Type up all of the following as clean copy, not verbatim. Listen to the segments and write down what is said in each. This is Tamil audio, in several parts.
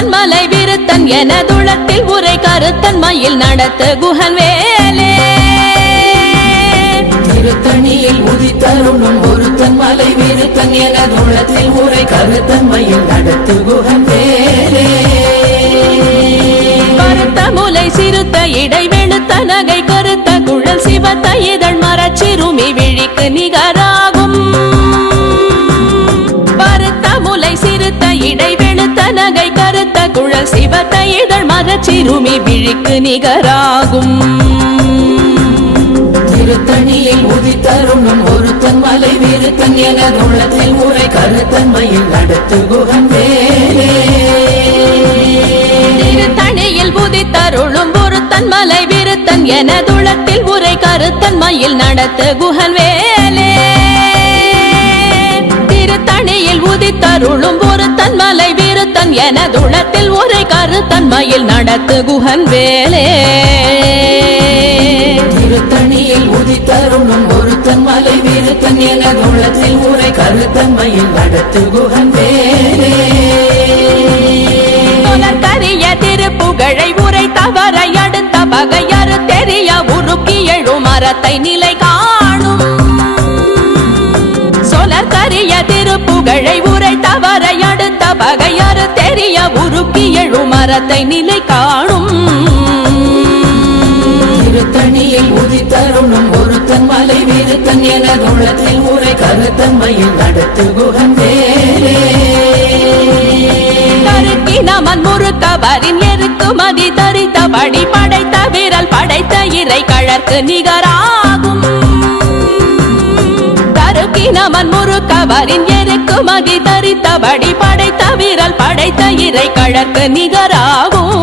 பொருத்தன் மலை விருத்தன் எனதுளத்தில் உரை கருத்தன் மயில் நடத்து குஹன் வேலே திருத்தணியில் உதித்தருளும் ஒருத்தன் மலை விருத்தன் எனதுளத்தில் உரை கருத்தன் மயில் நடத்து குஹன் வேலே கருத்த முலை சிறுத்த இடை வெளுத்த நகை கருத்த குழல் சிவத்த இதழ் மரச்சிறுமி விழிக்கு நிகராகும் பருத்த முலை சிறுத்த இடை வெளுத்த நகை கருத்த குழல் சிவத்த இதழ் மரச்சிறுமி விழிக்கு நிகராகும் திருத்தணியில் உதித்தருளும் ஒருத்தன் மலை விருத்தன் எனதுளத்தில் உரை கருத்தன் மயில் நடத்து குஹன் வேலே திருத்தணியில் உதித்தருளும் ஒருத்தன் மலை விருத்தன் எனதுளத்தில் உரை கருத்தன் மயில் நடத்து குஹன் வேலே திருத்தணியில் உதித்தருளும் ஒருத்தன் மலை விருத்தன் எனதுளத்தில் உரை கருத்தன் மயில் நடத்து குஹன் வேலே திருத்தணியில் உதித்தருளும் ஒருத்தன் மலை விருத்தன் எனதுளத்தில் உரை கருத்தன் மயில் நடத்து குஹன் வேலே கரிய திருப்புகழை உரை தவறை அடுத்த பகையறு தெரிய உருக்கி எழும் மரத்தை நிலை காணும் சொலற்கரிய திருப்புகழை உரை தவறை அடுத்த பகையறு தெரிய உருக்கி எழும் மரத்தை நிலை காணும் திருத்தணியில் உதித்தருளும் ஒருத்தன் மலை விருத்தன் எனதுளத்தில் உரை கருத்தன் மயில் நடத்து குஹன் வேலே நமன் முறுக்கவரின் எருக்கு மதி தரித்தபடி படைத்த விரல் படைத்த இறை கழற்கு நிகராகும் தருக்கி நமன் முறுக்கவரின் எருக்கு மதி தரித்தபடி படைத்த விரல் படைத்த இறை கழற்கு நிகராகும்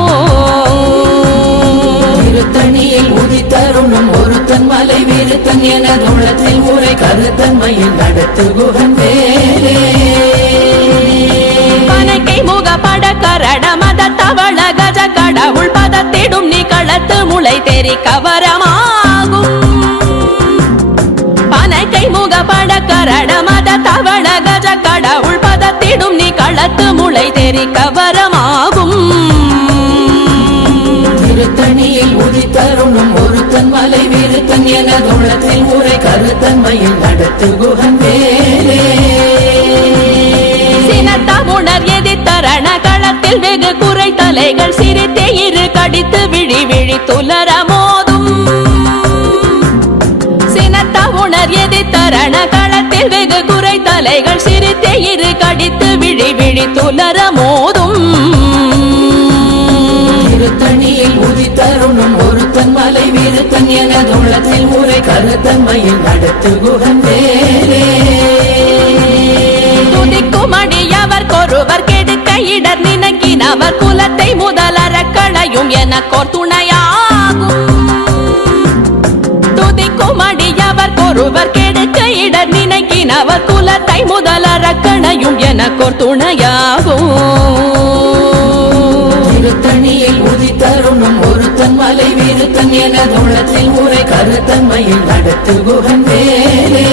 திருத்தணியில் உதித்தருளும் ஒருத்தன் மலை விருத்தன் எனதுளத்தில் உரை கருத்தன் மயில் நடத்து குஹன் வேலே பனக்கை முக பட கரட மத தவள கஜ கடவுள் பதத்திடும் நிகழத்து முளை தெரி கவரமாகும் பனக்கை முக பட கரட மத தவள கஜ கடவுள் பதத்திடும் நிகழத்து முளை தெரி கவரமாகும் திருத்தணியில் உதித்தருளும் ஒருத்தன் மலை விருத்தன் எனதுளத்தில் உரை கருத்தன் மயில் நடத்து குஹன் வேலே சினத்தமுணர் எதிர்த்தரண களத்தில் வெகு குறை தலைகள் சிரித்தே இரு கடித்து விழி விழி துலர மோதும் சினத்தமுணர் எதிர்த்தரண களத்தில் வெகு குறை தலைகள் சிரித்தே இரு கடித்து விழி விழி துலர மோதும் திருத்தணியில் உதித்தருளும் ஒருத்தன் மலை விருத்தன் எனதுளத்தில் உரை கருத்தன் மயில் நடத்து குஹன் வேலே துதிக்குமடியவர் கொருவர் கெடுக்க இடர் நினைக்கினவர் குலத்தை முதலற களையும் எனக்கோர் துணையாகும் துதிக்குமடியவர் கொருவர் கெடுக்க இடர் நினைக்கினவர் குலத்தை முதலற களையும் எனக்கோர் துணையாகும் திருத்தணியில் உதித்தருளும் ஒருத்தன் மலை விருத்தன் எனதுளத்தில் உரை கருத்தன் மயில் நடத்து குஹன் வேலே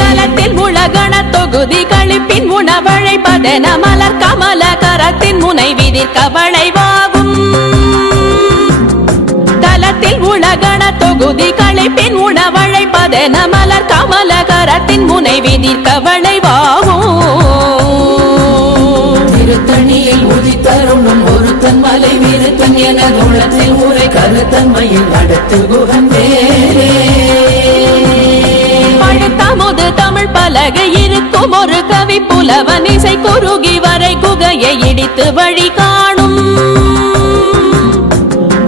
தலத்தில் உலகண தொகுதி கழிப்பின் உணவழைப்பதென மலர் கமல கரத்தின் முனை விதிர்க்க வளைவாகும் தலத்தில் உலகண தொகுதி கழிப்பின் உணவழைப்பதென மலர் கமல கரத்தின் முனை விதிர்க்க வளைவாகும் திருத்தணியில் உதித்தருளும் ஒருத்தன் மலை விருத்தன் எனதுளத்தில் உரை கருத்தன் மயில் நடத்து குஹன் வேலே பழுத்தமுது தமிழ் பலகை இருக்கும் ஒரு கவி புலவன் இசை குறுகி வரை குகையை இடித்து வழி காணும்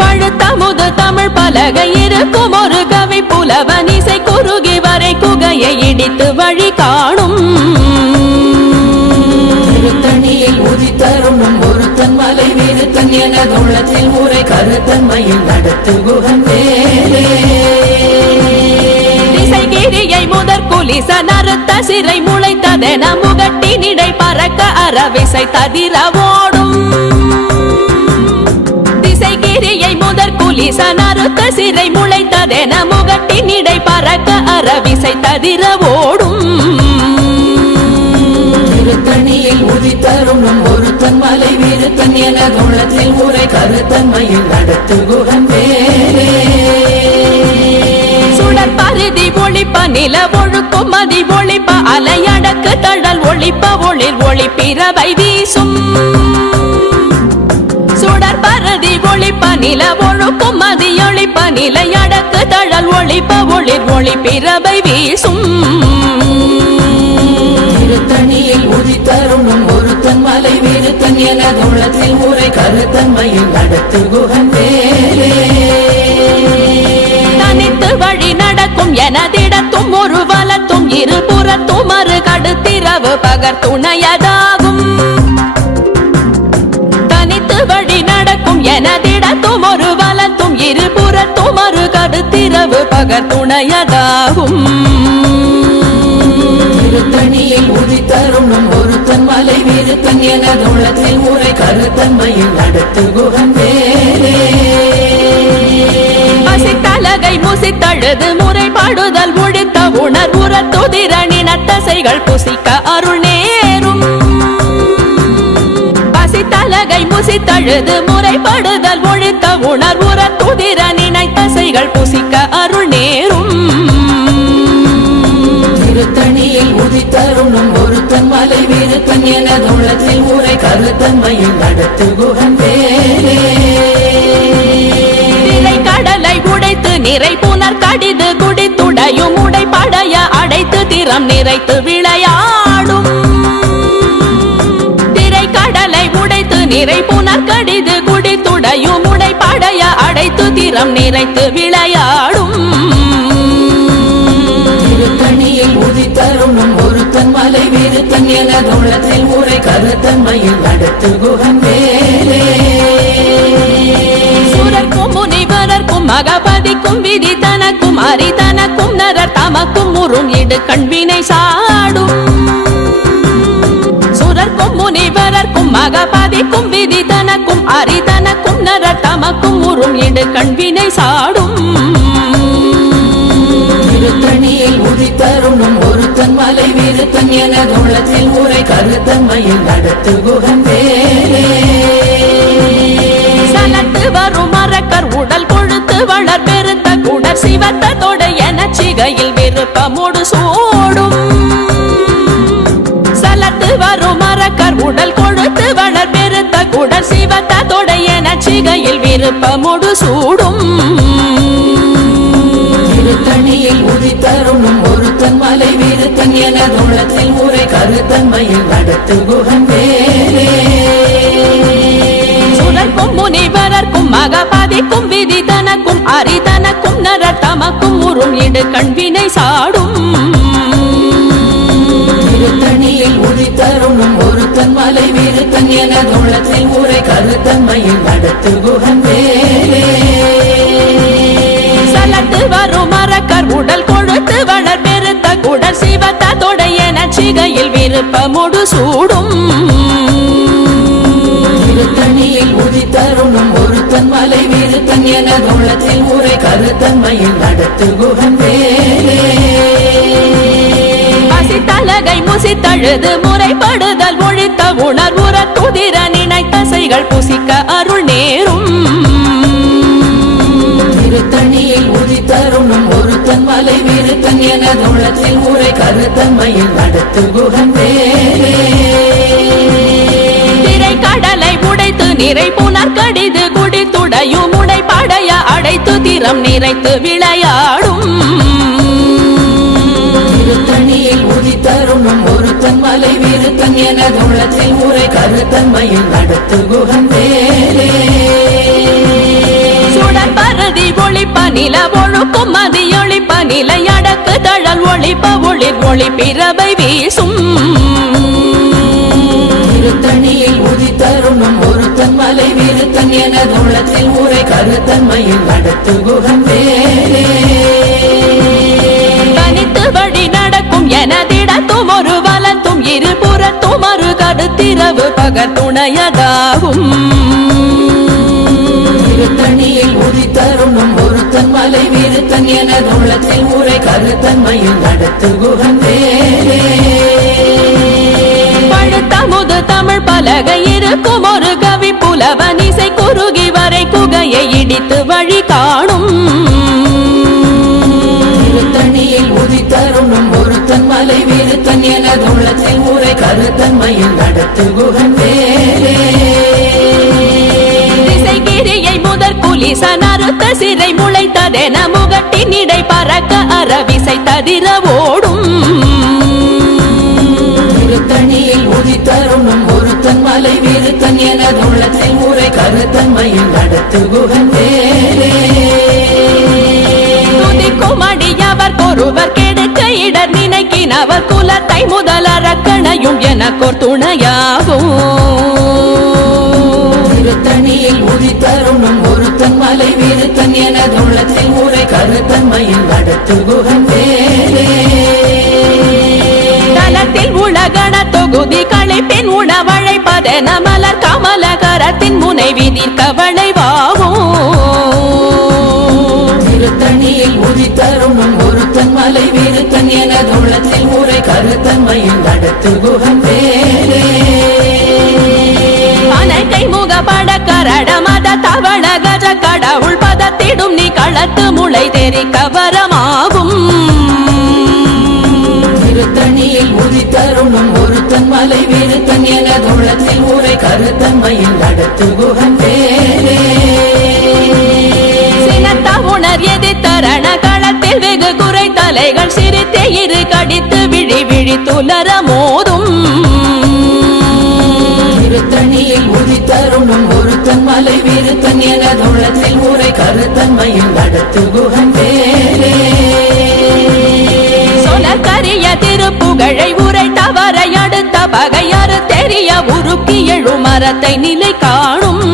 பழுத்தமுது தமிழ் பலகை இருக்கும் ஒரு கவி புலவன் இசை குறுகி வரை குகையை இடித்து வழி காணும் திருத்தணியில் உதித்தருளும் ஒருத்தன் மலை விருத்தன் எனதுளத்தில் உரை கருத்தன் மயில் நடத்து குஹன் வேலே திசைகிரியை முதற் குலிச நறுத்த சிறை முளைத்ததென முகட்டினிடை பறக்க அறவிசை ததிர ஓடும் திசைகிரியை முதற் குலிச நறுத்த சிறை முளைத்ததென முகட்டினிடை பறக்க அறவிசை ததிர ஓடும் திருத்தணியில் உதித்தருளும் ஒருத்தன் மலை விருத்தன் எனதுள்ளத்தில் உரை கருத்தன்மையில் நடத்து குகன் வேலே சுடர் பருதி ஒளிப்ப நில ஒழுக்கும் மதி ஒளிப்ப அலையடக்கு தழல் ஒளிப்ப ஒளிர் ஒளிப்பிறவை வீசும் சுடர் பருதி ஒளிப்ப நில ஒழுக்கும் மதி ஒளிப்ப நிலையடக்கு தழல் ஒளிப்ப ஒளிர் ஒளிப்பிறவை வீசும் திருத்தணியில் உதித்தருணும் ஒருத்தன் மலை விருத்தன் எனதுள்ளத்தில் உரை கருத்தன்மையில் நடத்து குகன் வேலே தனித்து வழி நடக்கும் எனதிடத்தும் ஒரு வலத்தும் இருபுறத்தும் மறு கடுத்திரவு பகர் துணையதாகும் தனித்து வழி நடக்கும் எனதிடத்தும் ஒரு வலத்தும் இருபுறத்தும் மறு கடுத்திரவு பகர் துணையதாகும் திருத்தணியில் உதித்தருணும் ஒருத்தன் மலை விருத்தன் எனதுள்ளத்தில் உரை கருத்தன்மையில் நடத்து குகன் வேலே பசித்தலகை முசித்தழுது முறைப்பாடுதல் ஒழித்த உணர்வுற துதிரணின தசைகள் புசிக்க அருள் நேரும் பசித்தலகை முசித்தழுது முறைப்படுதல் ஒழித்த உணர்வுற துதிரணின தசைகள் புசிக்க அருள் நேரும் திருத்தணியில் உதித்தருணும் ஒருத்தன் மலை விருத்தன் எனதுள்ளத்தில் உரை கருத்தன்மையில் நடத்து குகன் வேலே கடலை உடைத்து நிறை புனர் கடிது குடித்துடையும் உடைப்படைய அடைத்து திறம் நிறைத்து விளையாடும் திரை கடலை உடைத்து நிறை புனர் கடிது குடித்துடையும் உடைப்படைய அடைத்து திறம் நிறைத்து விளையாடும் திருத்தணியில் உதித்தருணும் ஒருத்தன் மலை விருத்தன் எனதுள்ளத்தில் உரை கருத்தன்மையில் நடத்து குகன் வேலே சுரர்க்கும் முனிவரர்க்கும் மகபதிக்கும் விதி தனக்கும் அரிதனக்கும் நரர் தமக்கும் உறும் இடு கண்வினை சாடும் சுரர்க்கும் முனிவரர்க்கும் மகபதிக்கும் விதி தனக்கும் அரிதனக்கும் நரர் தமக்கும் உறும் இடு கண்வினை சாடும் திருத்தணியில் உதித்தருணும் ஒருத்தன் மலை விருத்தன் எனதுள்ளத்தில் உரை கருத்தன்மையில் நடத்து குகன் வேலே சலத்து வரும் மரக்கர் உடல் கொழுத்து வளர் பெருத்த குடர் சிவத்த தொடை என சிகையில் விருப்பமோடு சூடும் சலத்து வரும் மரக்கர் உடல் கொழுத்து வளர் பெருத்த குடர் சிவத்த தொடை என சிகையில் விருப்பமோடு சூடும் திருத்தணியில் உதித்தருணும் ஒருத்தன் மலை விருத்தன் எனதுள்ளத்தில் உரை கருத்தன்மையில் நடத்து குகன் வேலே சுரர்க்கும் முனிவரர்க்கும் மகபதிக்கும் விதி தனக்கும் அரிதனக்கும் நரர் தமக்கும் உறும் இடு கண்வினை சாடும் திருத்தணியில் உதித்தருணும் ஒருத்தன் மலை விருத்தன் எனதுள்ளத்தில் உரை கருத்தன்மையில் நடத்து குகன் வேலே சலத்து வரும் மரக்கர் உடல் கொழுத்து வளர் பெருத்த குடர் சிவத்த தொடை என சிகையில் விருப்பமோடு சூடும் திருத்தணியில் உதித்தருணும் ஒருத்தன் மலை விருத்தன் எனதுள்ளத்தில் உரை கருத்தன்மையில் நடத்து குகன் வேலே பசித்தலகை முசித்தழுது முறைப்படுதல் ஒழித்த உணர்வுற துதிர நினைத்தசைகள் புசிக்க அருள் நேரும் திருத்தணியில் உதித்தருணும் ஒருத்தன் மலை விருத்தன் எனதுள்ளத்தில் உரை கருத்தன்மையில் நடத்து குகன் வேலே திரை கடலை உடைத்து நிறை புனர் கடிது குடித்துடையும் உடைப்படைய அடைத்து திறம் நிறைத்து விளையாடும் திருத்தணியில் உதித்தருணும் ஒருத்தன் மலை விருத்தன் எனதுள்ளத்தில் உரை கருத்தன்மையில் நடத்து குகன் வேலே சுடர் பருதி ஒளிப்ப நில ஒழுக்கும் மதி ஒளிப்ப நிலையடக்கு தழல் ஒளிப்ப ஒளிர் ஒளிப்பிறவை வீசும் திருத்தணியில் உதித்தருணும் ஒருத்தன் மலை விருத்தன் எனதுள்ளத்தில் உரை கருத்தன்மையில் நடத்து குகன் வேலே தனித்து வழி நடக்கும் எனதிடத்தும் ஒரு வலத்தும் இருபுறத்தும் மறு கடுத்திரவு பகர் துணையதாகும் திருத்தணியில் உதித்தருணும் ஒருத்தன் மலை விருத்தன் எனதுள்ளத்தில் உரை கருத்தன்மையில் நடத்து குகன் வேலே பழுத்த கருத்தமுது தமிழ் பலகை இருக்கும் ஒரு கவி புலவன் இசை குறுகி வரை குகையை இடித்து வழி காணும் திருத்தணியில் உதித்தருணும் ஒருத்தன் மலை விருத்தன் எனது உள்ளத்தில் உரை கருத்தன்மையில் நடத்து குகன் வேலே திசைகிரியை முதற் புலிசன் அறுத்த சிறை முளைத்ததென முகட்டின் இடை பறக்க அறவிசை ததிர ஓடும் திருத்தணியில் உதித்தருணும் ஒருத்தன் மலை விருத்தன் எனது உள்ளத்தில் உரை கருத்தன்மையில் நடத்து குகன் வேலே துதிக்கும் அடியவர் ஒருவர் கெடுக்க இடர் நினைக்கினவர் குலத்தை முதல் அரக்கணையும் எனக்கோர் துணையாகும் திருத்தணியில் உதித்தருணும் ஒருத்தன் மலை விருத்தன் எனது உள்ளத்தில் உரை கருத்தன்மையில் நடத்து குகன் வேலே தலத்தில் உலகண தொகுதி களைப்பின் உணவழைப்பதென மலர் கமலகரத்தின் முனை விதிர் கவளைவாகும் திருத்தணியில் உதித்தருணும் ஒருத்தன் மலை விருத்தன் எனது உள்ளத்தில் உரை கருத்தன்மையில் நடத்து குகன் வேலே அனைக்கை முகப்பட கரட மத தவள கஜ கடவுள் பதத்திடும் நீ களத்து முளை தெரி கவரமாகும் திருத்தணியில் உதித்தருணும் ஒருத்தன் மலை விருத்தன் எனது உள்ளத்தில் உரை கருத்தன்மையில் நடத்து குகன் வேலே சினத்த உணர் எதிர்த்தரண களத்தில் வெகு குறை தலைகள் சிரித்தே இரு கடித்து விழி விழி துலர மோதும் திருத்தணியில் உதித்தருணும் ஒருத்தன் மலை விருத்தன் எனது உள்ளத்தில் உரை கருத்தன்மையில் நடத்து குகன் வேலே சொலக்கரிய திருப்புகழை உரை தவறை அடுத்த பகையாறு தெரிய உருக்கி எழு மரத்தை நிலை காணும்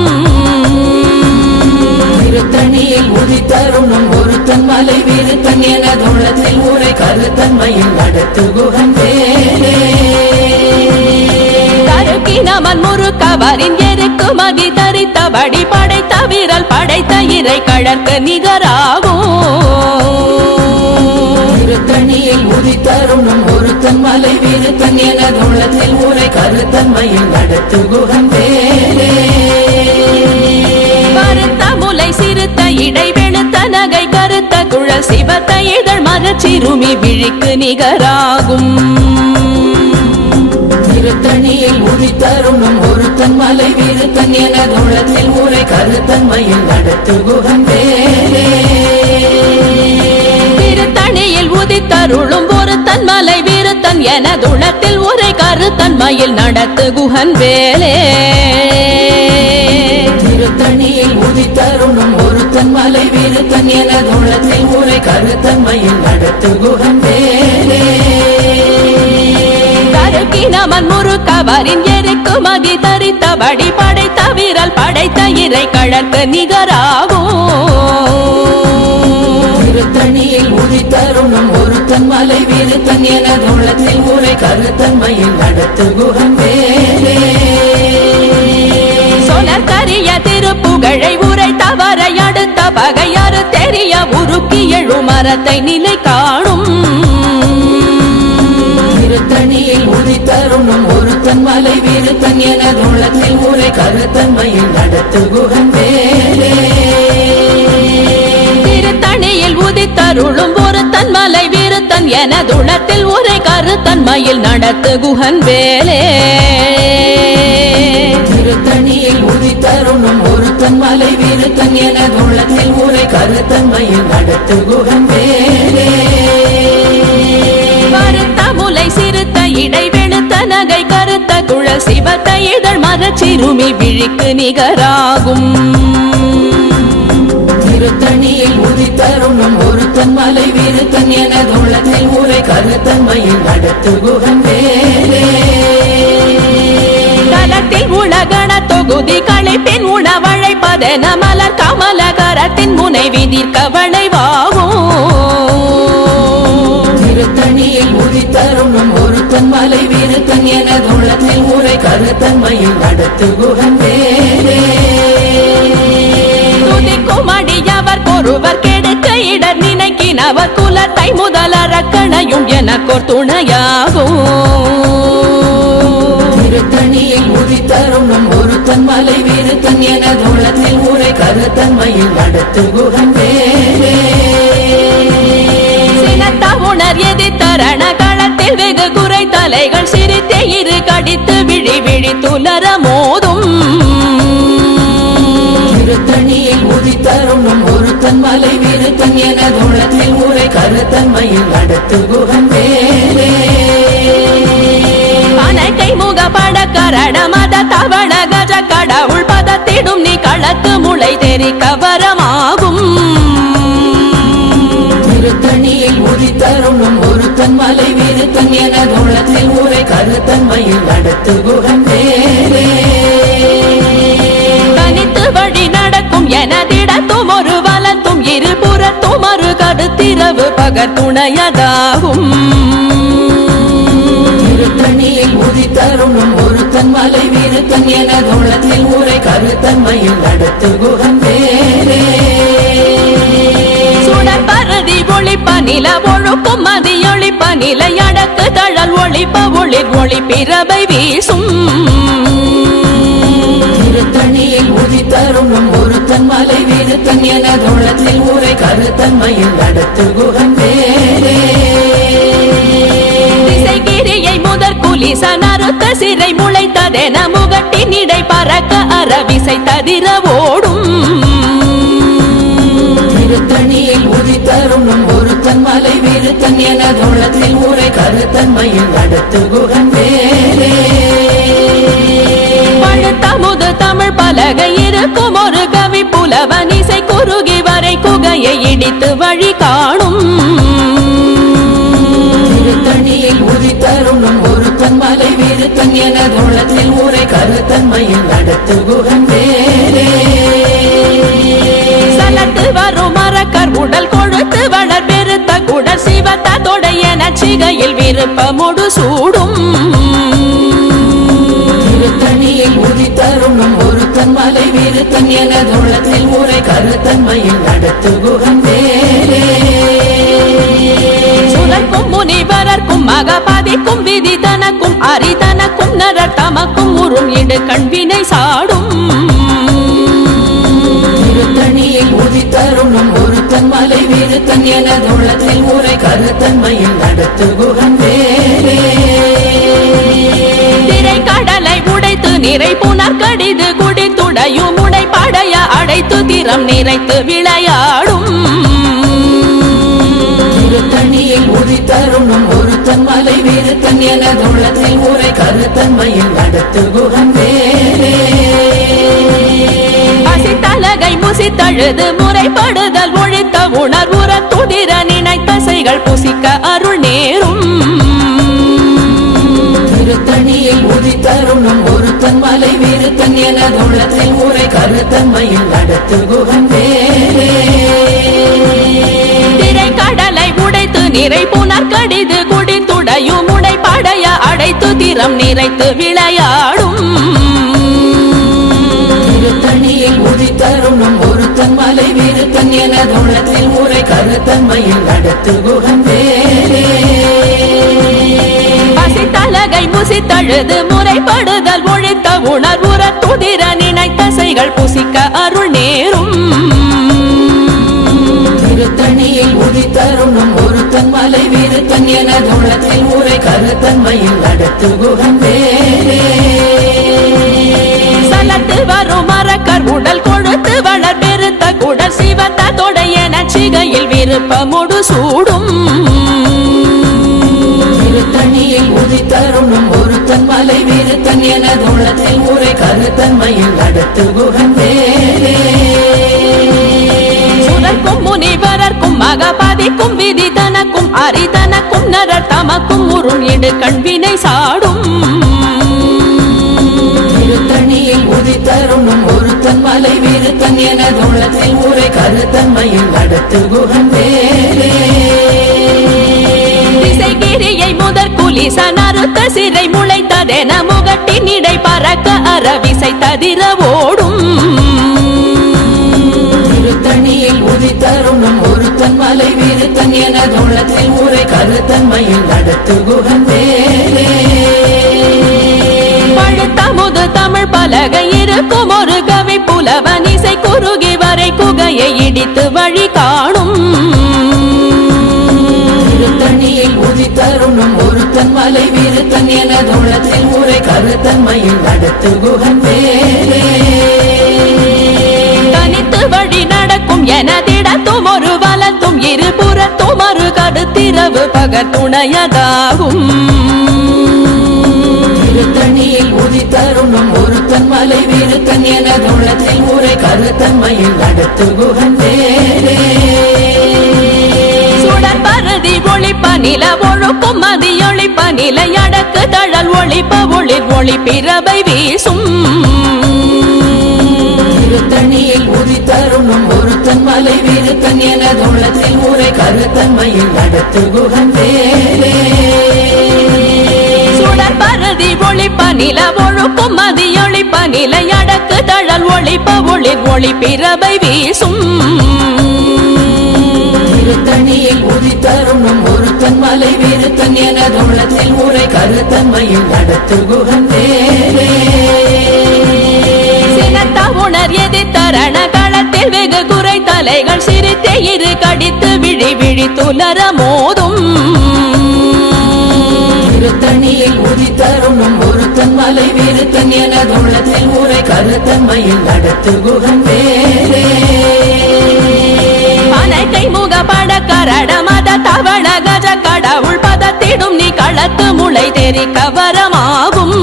திருத்தணியில் உதித்தருணும் ஒருத்தன் மலை விருத்தன் எனது உள்ளத்தில் உரை கருத்தன்மையில் நடத்து குகன் வேலே தருக்கினமன் முறுக்கவரின் எருக்கு மதி தரித்தபடி படைத்த வீரல் படைத்த இறை கழற்கு நிகராகும் திருத்தணியில் உதித்தருணும் ஒருத்தன் மலை விருத்தன் எனது உள்ளத்தில் உரை கருத்தன்மையில் நடத்து குகன் வேலே கருத்த முலை சிறுத்த இடை வெளுத்த நகை கருத்த குழல் சிவத்த இதழ் மரச்சிறுமி விழிக்கு நிகராகும் திருத்தணியில் உதித்தருணும் ஒருத்தன் மலை விருத்தன் எனது உள்ளத்தில் உரை கருத்தன்மையில் நடத்து குகன் வேலே திருத்தணியில் உதித்தருளும் ஒருத்தன் மலை விருத்தன் எனதுளத்தில் உரை கருத்தன்மையில் நடத்து குகன் வேலே திருத்தணியில் உதித்தருணும் ஒருத்தன் மலை விருத்தன் எனது உள்ளத்தில் உரை கருத்தன்மையில் நடத்து குகன் வேலே தருக்கினமன் முறுக்கவரின் எருக்கு மதி தரித்தபடி படைத்த வீரல் படைத்த இறை கழற்கு நிகராகும் திருத்தணியில் உதித்தருணும் ஒருத்தன் மலை விருத்தன் எனது உள்ளத்தில் உரை கருத்தன்மையில் நடத்து குகன் வேலே சொலக்கரிய திருப்புகழை உரை தவறை அடுத்த பகையாறு தெரிய உருக்கி எழு மரத்தை நிலை காணும் திருத்தணியில் உதித்தருணும் ஒருத்தன் மலை விருத்தன் எனது உள்ளத்தில் உரை கருத்தன்மையில் நடத்து குகன் வேலே திருத்தணியில் உதித்தருளும் ஒருத்தன் மலை விருத்தன் எனதுளத்தில் உரை கருத்தன்மையில் நடத்து குகன் வேலே திருத்தணியில் உதித்தருணும் ஒருத்தன் மலை விருத்தன் எனது உள்ளத்தில் உரை கருத்தன்மையில் நடத்து குகன் வேலே கருத்த முலை சிறுத்த இடை வெளுத்த நகை கருத்த குழல் சிவத்த இதழ் மரச்சிறுமி விழிக்கு நிகராகும் திருத்தணியில் உதித்தருணும் ஒருத்தன் மலை விருத்தன் எனது உள்ளத்தில் உரை கருத்தன்மையில் நடத்து குகன் வேலே தலத்தில் உலகண தொகுதி களைப்பின் உணவழைப்பதென மலர் கமலகரத்தின் முனை விதிர் கவளைவாகும் திருத்தணியில் உதித்தருணும் ஒருத்தன் மலை விருத்தன் எனது உள்ளத்தில் உரை கருத்தன்மையில் நடத்து குகன் வேலே துதிக்கும் அடியவர் ஒருவர் கெடுக்க இடர் நினைக்கினவர் குலத்தை முதல் அரக்கணையும் எனக்கோர் துணையாகும் திருத்தணியில் உதித்தருணும் ஒருத்தன் மலை வீருத்தன் எனதுளத்தில் ஊரை கருத்தன்மையில் நடத்து குகன் வேலே உணர் எதி தரண களத்தில் வெகு குறை தலைகள் சிரித்தே இரு கடித்து விழி விழி துலர மோதும் திருத்தணியில் உதித்தருணும் ஒருத்தன் மலை வீருத்தன் எனதுளத்தில் ஊரை கருத்தன்மையில் நடத்து குகன் வேலே கை முக பட கரண மத தவண கஜ கடவுள் பதத்திடும் நீ களத்து முளை தெரி கவரமாகும் திருத்தணியில் உதித்தருணும் ஒருத்தன் மலை வீருத்தன் எனதுளத்தில் ஊரை கருத்தன்மையில் நடத்து குகன் வேலே தனித்து வழி நடக்கும் எனதிடத்தும் ஒரு வலத்தும் இருபுறத்தும் ஒரு கருத்திரவு பகர் துணையதாகும் திருத்தணியில் உதித்தருணும் ஒருத்தன் மலை வீருத்தன் எனதுளத்தில் ஊரை கருத்தன்மையில் நடத்து குகன் வேலே சுடர் பரதி ஒளிப்ப நில ஒழுக்கும் மதியொளிப்ப நிலை அடக்கு தழல் ஒளிப்ப ஒளிர் ஒளி பிறவை வீசும் திருத்தணியில் உதித்தருணும் ஒருத்தன் மலை வீருத்தன் எனதுளத்தில் ஊரை கருத்தன்மையில் நடத்து குகன் வேலே கிரியை முதற் குலிசன் அறுத்த சிறை முளைத்ததென முகட்டின் இடை பறக்க அறவிசை ததிர ஓடும் திருத்தணியில் உதித்தருணும் ஒருத்தன் மலை வீருத்தன் எனதுளத்தில் ஊரை கருத்தன்மையில் நடத்து குகன் வேலே பழுத்தமுது தமிழ் பலகை இருக்கும் ஒரு கவி புலவன் இசை குறுகி வரை குகையை இடித்து வழி காணும் திருத்தணியில் உதித்தருணும் ஒருத்தன் மலை வீருத்தன் எனதுளத்தில் ஊரை கருத்தன்மையில் நடத்து குகன் வேலே சலத்து வரும் மரக்கர் உடல் கொழுத்து வளர் பெருத்த குடல் சிவத்த தொடைய நச்சிகையில் விருப்பமுடு சூடும் திருத்தணியில் உதித்தருணும் ஒருத்தன் மலை வீருத்தன் எனதுளத்தில் ஊரை கருத்தன்மையில் நடத்து குகன் வேலே சுழற்கும் முனிவரர்க்கும் மகபாதிக்கும் விதி தனக்கும் அரிதனக்கும் நரர் தமக்கும் உறும் இடு கண்வினை சாடும் திருத்தணியில் உதித்தருணும் ஒருத்தன் மலை வீருத்தன் எனதுளத்தில் ஊரை கருத்தன்மையில் நடத்து குகன் வேலே திரை கடலை உடைத்து நிறை புனர் கடிது குடித்துடையும் உடை படைய அடைத்து திறம் நிறைத்து விளையாடும் திருத்தணியில் உதித்தருணும் ஒருத்தன் மலை வீருத்தன் எனதுளத்தில் ஊரை கருத்தன்மையில் நடத்து குகன் வேலே பசித்தலகை முசித்தழுது முறைப்படுதல் ஒழித்த உணர்வுற துதிர நினைத்தசைகள் புசிக்க அருள் நேரும் திருத்தணியில் உதித்தருணும் ஒருத்தன் மலை வீருத்தன் எனதுளத்தில் ஊரை கருத்தன்மையில் நடத்து குகன் வேலே திரை கடலை உடைத்து நிறை புனர் கடிது குடித்துடையும் உடை படைய அடைத்து திறம் நிறைத்து விளையாடும் திருத்தணியில் உதித்தருணும் ஒருத்தன் மலை வீருத்தன் எனதுளத்தில் ஊரை கருத்தன்மையில் நடத்து குகன் வேலே பசித்தலகை முசித்தழுது முறைப்படுதல் ஒழித்த உணர்வுற துதிர நினைத்தசைகள் புசிக்க அருள் நேரும் திருத்தணியில் உதித்தருணும் ஒருத்தன் மலை வீருத்தன் எனதுளத்தில் ஊரை கருத்தன்மையில் நடத்து குகன் வேலே சலத்து வரும் மரக்கர் உடல் கொழுத்து வளர் பெருத்த குடல் சிவத்த தொடைய நச்சிகையில் விருப்பமுடு சூடும் திருத்தணியில் உதித்தருணும் ஒருத்தன் மலை வீருத்தன் எனதுளத்தில் ஊரை கருத்தன்மையில் நடத்து குகன் வேலே சுழற்கும் முனிவரர்க்கும் மகபாதிக்கும் விதி தனக்கும் அரிதனக்கும் நரர் தமக்கும் உறும் இடு கண்வினை சாடும் திருத்தணியில் உதித்தருணும் ஒருத்தன் மலை வீருத்தன் எனதுளத்தில் ஊரை கருத்தன்மையில் நடத்து குகன் வேலே திசைகிரியை முதற் குலிசன் அறுத்த சிறை முளைத்ததென முகட்டின் இடை பறக்க அறவிசை ததிர ஓடும் திருத்தணியில் உதித்தருணும் ஒருத்தன் மலை வீருத்தன் எனதுளத்தில் ஊரை கருத்தன்மையில் நடத்து குகன் வேலே பலகை இருக்கும் ஒரு கவி புலவன் இசை குறுகி வரை குகையை இடித்து வழி காணும் திருத்தணியில் உதித்தருணும் ஒருத்தன் மலை விருத்தன் எனதுள்ளத்தில் உரை கருத்தன்மையில் நடத்து குகன் வேலே தனித்து வழி நடக்கும் எனதிடத்தும் ஒரு வலத்தும் இருபுறத்தும் ஒரு கடுத்திரவு பகத்துணையதாகும் திருத்தணியில் உதித்தருணும் ஒருத்தன் மலை விருத்தன் எனதுள்ளத்தில் உரை கருத்தன்மையில் நடத்து குகன் வேலே சுடர் பரதி ஒளிப்ப நில ஒழுக்கும் மதியொளிப்ப நிலை அடக்கு தழல் ஒளிப்ப ஒளிர் ஒளி பிறவை வீசும் திருத்தணியில் உதித்தருணும் ஒருத்தன் மலை விருத்தன் எனதுள்ளத்தில் உரை கருத்தன்மையில் நடத்து குகன் வேலே சுடர் பரதி ஒளிப்ப நில ஒழுக்கும் மதியொளிப்ப நிலை அடக்கு தழல் ஒளிப்ப ஒளிர் ஒளி பிறவை வீசும் திருத்தணியில் உதித்தருணும் ஒருத்தன் மலை விருத்தன் எனதுள்ளத்தில் உரை கருத்தன்மையில் நடத்து குகன் வேலே சினத்த உணர் எதிர்த்தரண களத்தில் வெகு குறை தலைகள் சிரித்தே இரு கடித்து விழி விழி துலர மோதும் திருத்தணியில் உதித்தருணும் ஒருத்தன் மலை விருத்தன் எனதுள்ளத்தில் உரை கருத்தன்மையில் நடத்து குகன் வேலே கை முக பட கரட மத தவள கஜ கடவுள் பதத்திடும் நீ களத்து முளை தெரி கவரமாகும்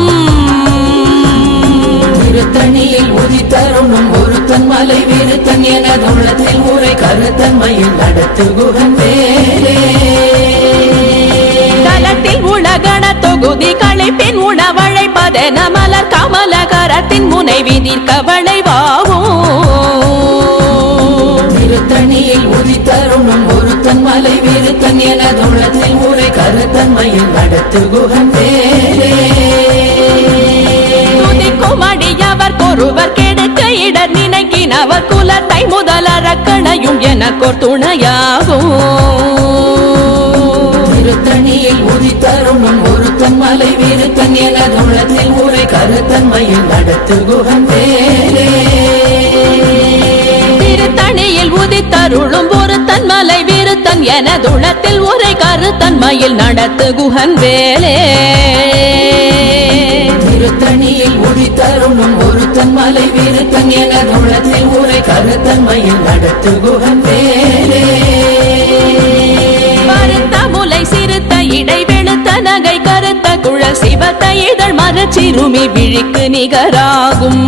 திருத்தணியில் உதித்தருணும் ஒருத்தன் மலை விருத்தன் எனதுள்ளத்தில் உரை கருத்தன்மையில் நடத்து குகன் வேலே தலத்தில் உலகண தொகுதி களைப்பின் உணவழைப்பதென மலர் கமல கரத்தின் முனை விதிர் கவளைவாகும் திருத்தணியில் உதித்தருணும் ஒருத்தன் மலை விருத்தன் எனதுள்ளத்தில் உரை கருத்தன்மையில் நடத்து குகன் வேலே துதிக்கும் அடியவர் கொருவர் கெடுக்க இடர் நினைக்கினவர் குலத்தை முதலறக்கணையும் எனக்கோர் துணையாகும் திருத்தணியில் உதித்தருணும் ஒருத்தன் மலை விருத்தன் எனதுள்ளத்தில் உரை கருத்தன்மையில் நடத்து குகன் வேலே திருத்தணியில் உதித்தருளும் ஒருத்தன் மலை விருத்தன் எனதுளத்தில் உரை கருத்தன்மையில் நடத்து குகன் வேலே திருத்தணியில் உதித்தருணும் ஒருத்தன் மலை விருத்தன் எனதுள்ளத்தில் உரை கருத்தன்மையில் நடத்து குகன் வேலே கருத்த முலை சிறுத்த இடை வெளுத்த நகை கருத்த குழல் சிவத்த இதழ் மரச்சிறுமி விழிக்கு நிகராகும்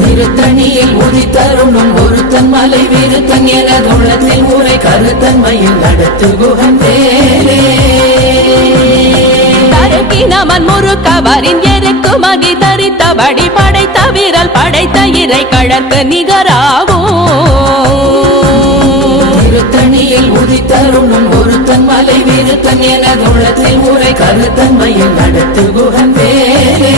திருத்தணியில் உதித்தருணும் ஒருத்தன் மலை விருத்தன் எனதுள்ளத்தில் உரை கருத்தன்மையில் நடத்து குகன் வேலே தருக்கினவன் முறுக்கவரின் எருக்கு மகி தரித்தபடி படைத்த விரல் படைத்த இறை கழற்கு நிகராகும் திருத்தணியில் உதித்தருணும் ஒருத்தன் மலை விருத்தன் எனதுள்ளத்தில் உரை கருத்தன்மையில் நடத்து குகன் வேலே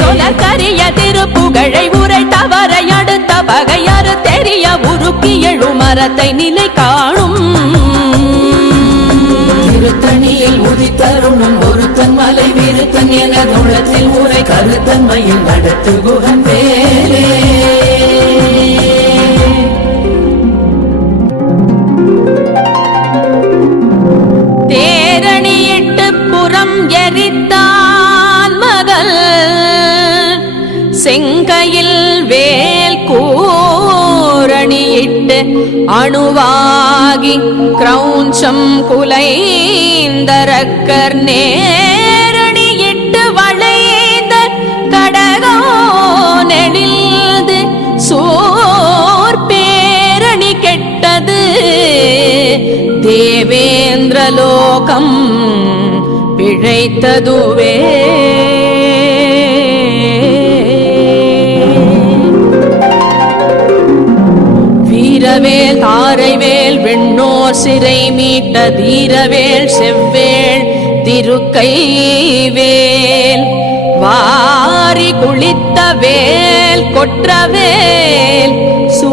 சொலக்கரிய திருப்புகழை உரை தவறை அடுத்த பகையறு தெரிய உருக்கி எழு மரத்தை நிலை காணும் திருத்தணியில் உதித்தருணும் ஒருத்தன் மலை விருத்தன் எனதுள்ளத்தில் உரை கருத்தன்மையில் நடத்து குகன் வேலே தேரணியிட்டு புறம் எரித்தான் மகள் செங்கையில் வேல் கூரணியிட்டு அணுவாகி கிரௌஞ்சம் குலைந்தரக்கர் நேரணியிட்டு வளைந்த கடகோ நெடில்து சோர் பேரணி கெட்டது தேவேந்திரலோகம் பிழைத்ததுவே வீரவேல் தாரைவேல் வெண்ணோர் சிறை மீட்ட தீரவேல் செவ்வேள் திருக்கைவேல் வாரி குளித்த வேல் கொற்றவேல் சோ